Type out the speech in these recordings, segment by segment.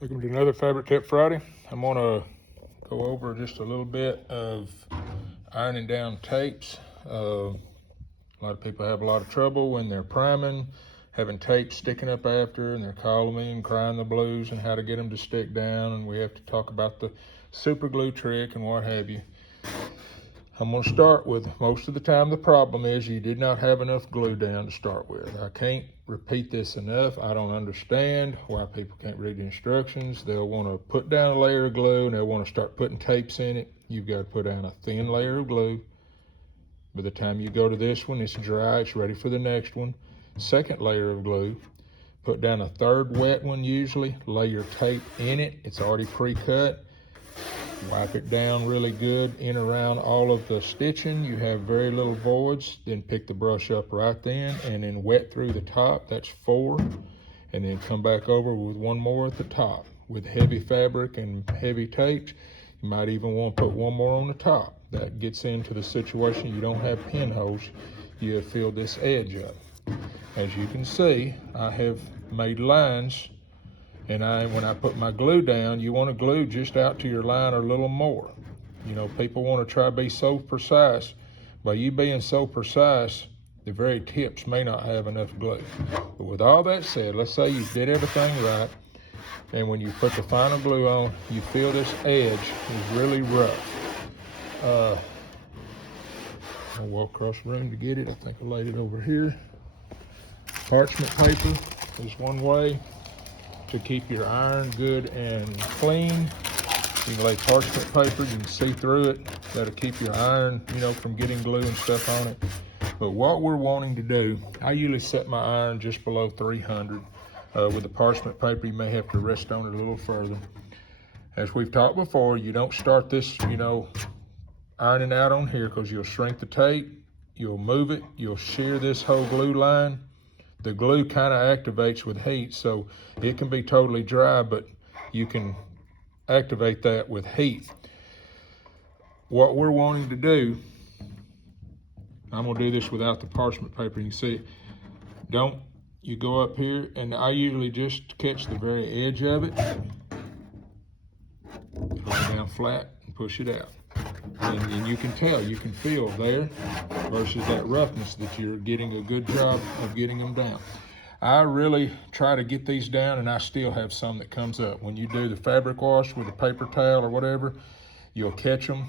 Welcome to another Fabric Tip Friday. I'm gonna go over just a little bit of ironing down tapes. A lot of people have a lot of trouble when they're priming, having tape sticking up after, and they're calling me and crying the blues and how to get them to stick down, and we have to talk about the super glue trick and what have you. I'm going to start with, most of the time the problem is you did not have enough glue down to start with. I can't repeat this enough. I don't understand why people can't read the instructions. They'll want to put down a layer of glue and they'll want to start putting tapes in it. You've got to put down a thin layer of glue. By the time you go to this one, it's dry, it's ready for the next one. Second layer of glue. Put down a third wet one usually. Lay your tape in it. It's already pre-cut. Wipe it down really good in around all of the stitching. You have very little voids. Then pick the brush up right then and then wet through the top. That's 4. And then come back over with one more at the top. With heavy fabric and heavy tapes, you might even want to put one more on the top. That gets into the situation you don't have pinholes. You have filled this edge up. As you can see, I have made lines. And when I put my glue down, you want to glue just out to your line or a little more. You know, people want to try to be so precise. By you being so precise, the very tips may not have enough glue. But with all that said, let's say you did everything right, and when you put the final glue on, you feel this edge is really rough. I'll walk across the room to get it. I think I laid it over here. Parchment paper is one way to keep your iron good and clean. You can lay parchment paper, you can see through it. That'll keep your iron, from getting glue and stuff on it. But what we're wanting to do, I usually set my iron just below 300. With the parchment paper, you may have to rest on it a little further. As we've talked before, you don't start this, ironing out on here because you'll shrink the tape, you'll move it, you'll shear this whole glue line. The glue kind of activates with heat, so it can be totally dry, but you can activate that with heat. What we're wanting to do, I'm gonna do this without the parchment paper. You can see it. You go up here, and I usually just catch the very edge of it, hold it down flat, and push it out. And you can tell, you can feel there versus that roughness that you're getting a good job of getting them down. I really try to get these down, and I still have some that comes up. When you do the fabric wash with a paper towel or whatever, you'll catch them.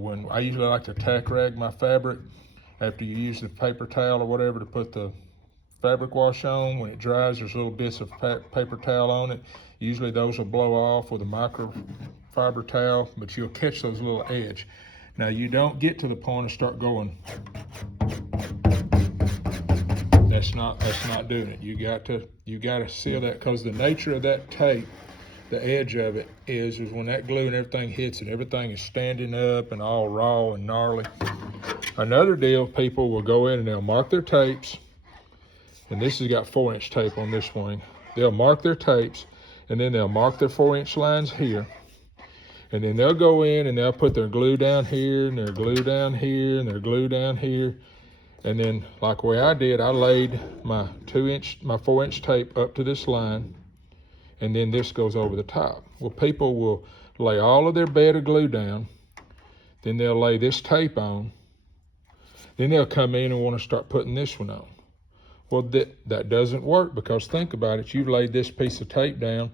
When I usually like to tack rag my fabric after you use the paper towel or whatever to put the fabric wash on. When it dries, there's little bits of paper towel on it. Usually those will blow off with a microfiber towel, but you'll catch those little edge. Now you don't get to the point of start going. That's not doing it. You got to seal that, because the nature of that tape, the edge of it is when that glue and everything hits it, everything is standing up and all raw and gnarly. Another deal, people will go in and they'll mark their tapes, and this has got 4-inch tape on this wing. They'll mark their tapes, and then they'll mark their 4-inch lines here. And then they'll go in and they'll put their glue down here, and their glue down here, and their glue down here. And then, like the way I did, I laid my 4-inch tape up to this line, and then this goes over the top. Well, people will lay all of their bed of glue down, then they'll lay this tape on, then they'll come in and want to start putting this one on. Well, that doesn't work, because think about it, you've laid this piece of tape down,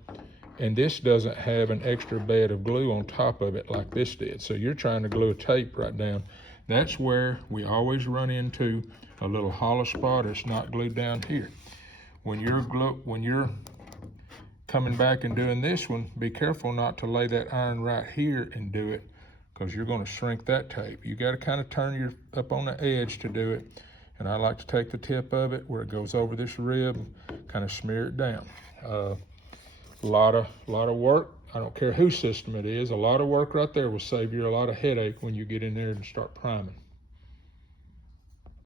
and this doesn't have an extra bed of glue on top of it like this did. So you're trying to glue a tape right down. That's where we always run into a little hollow spot, or it's not glued down here. When you're coming back and doing this one, be careful not to lay that iron right here and do it, because you're going to shrink that tape. You got to kind of turn up on the edge to do it. And I like to take the tip of it where it goes over this rib, kind of smear it down. A lot of work. I don't care whose system it is. A lot of work right there will save you a lot of headache when you get in there and start priming.